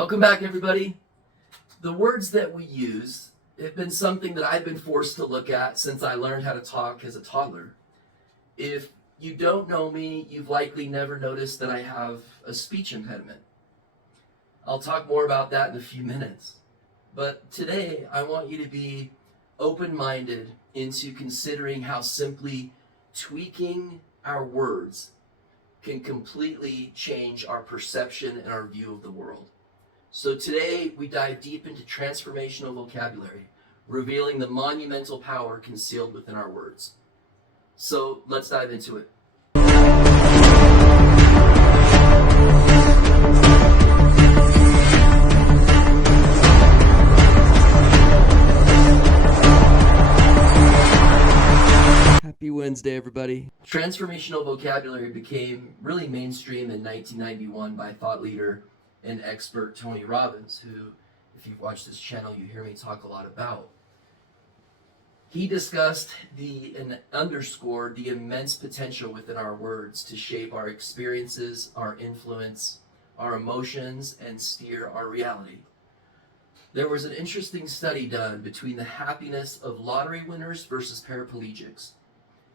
Welcome back, everybody. The words that we use have been something that I've been forced to look at since I learned how to talk as a toddler. If you don't know me, you've likely never noticed that I have a speech impediment. I'll talk more about that in a few minutes. But today, I want you to be open-minded into considering how simply tweaking our words can completely change our perception and our view of the world. So today, we dive deep into transformational vocabulary, revealing the monumental power concealed within our words. So let's dive into it. Happy Wednesday, everybody. Transformational vocabulary became really mainstream in 1991 by thought leader and expert Tony Robbins, who, if you've watched this channel, you hear me talk a lot about. He discussed and underscored the immense potential within our words to shape our experiences, our influence, our emotions, and steer our reality. There was an interesting study done between the happiness of lottery winners versus paraplegics.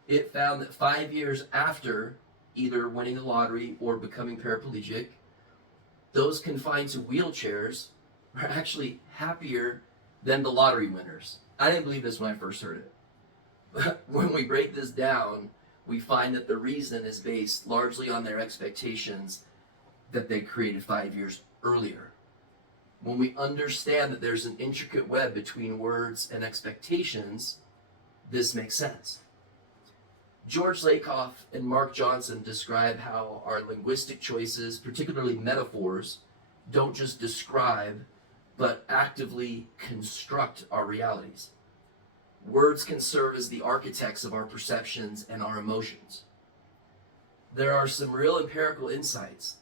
It found that 5 years after either winning the lottery or becoming paraplegic, those confined to wheelchairs were actually happier than the lottery winners. I didn't believe this when I first heard it. But when we break this down, we find that the reason is based largely on their expectations that they created 5 years earlier. When we understand that there's an intricate web between words and expectations, this makes sense. George Lakoff and Mark Johnson describe how our linguistic choices, particularly metaphors, don't just describe, but actively construct our realities. Words can serve as the architects of our perceptions and our emotions. There are some real empirical insights.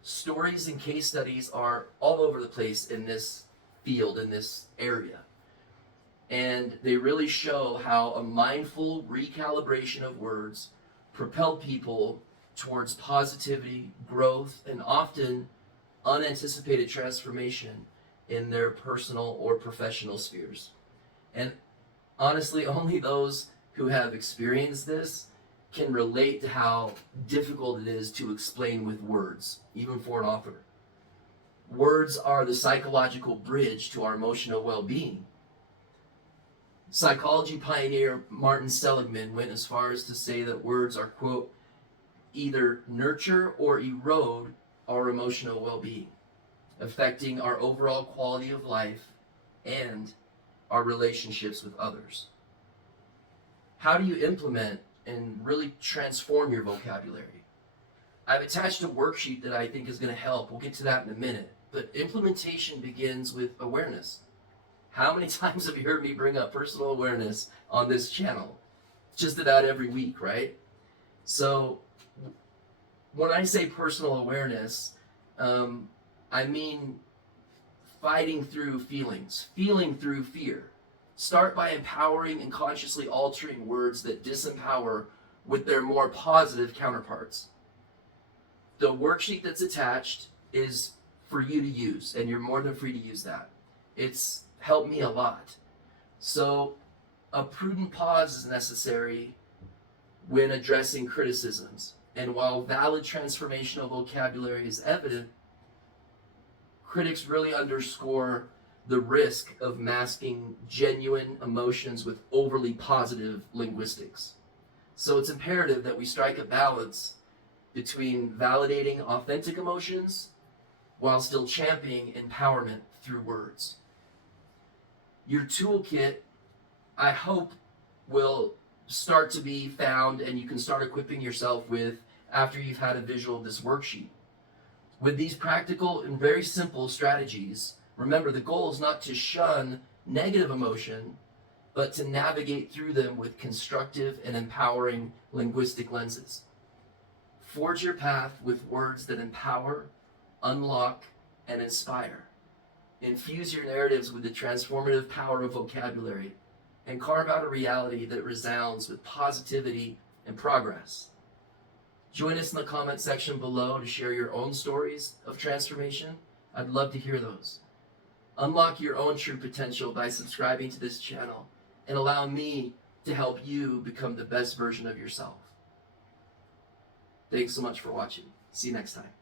Stories and case studies are all over the place in this field, in this area. And they really show how a mindful recalibration of words propel people towards positivity, growth, and often unanticipated transformation in their personal or professional spheres. And honestly, only those who have experienced this can relate to how difficult it is to explain with words, even for an author. Words are the psychological bridge to our emotional well-being. Psychology pioneer Martin Seligman went as far as to say that words are, quote, either nurture or erode our emotional well-being, affecting our overall quality of life and our relationships with others. How do you implement and really transform your vocabulary? I've attached a worksheet that I think is going to help. We'll get to that in a minute. But implementation begins with awareness. How many times have you heard me bring up personal awareness on this channel? Just about every week, right? So when I say personal awareness, I mean fighting through feelings, feeling through fear. Start by empowering and consciously altering words that disempower with their more positive counterparts. The worksheet that's attached is for you to use, and you're more than free to use that. It's helped me a lot. So a prudent pause is necessary when addressing criticisms. And while valid transformational vocabulary is evident, critics really underscore the risk of masking genuine emotions with overly positive linguistics. So it's imperative that we strike a balance between validating authentic emotions while still championing empowerment through words. Your toolkit, I hope, will start to be found and you can start equipping yourself with after you've had a visual of this worksheet. With these practical and very simple strategies, remember the goal is not to shun negative emotion, but to navigate through them with constructive and empowering linguistic lenses. Forge your path with words that empower, unlock, and inspire. Infuse your narratives with the transformative power of vocabulary and carve out a reality that resounds with positivity and progress. Join us in the comment section below to share your own stories of transformation I'd love to hear those. Unlock your own true potential by subscribing to this channel and allow me to help you become the best version of yourself. Thanks so much for watching. See you next time.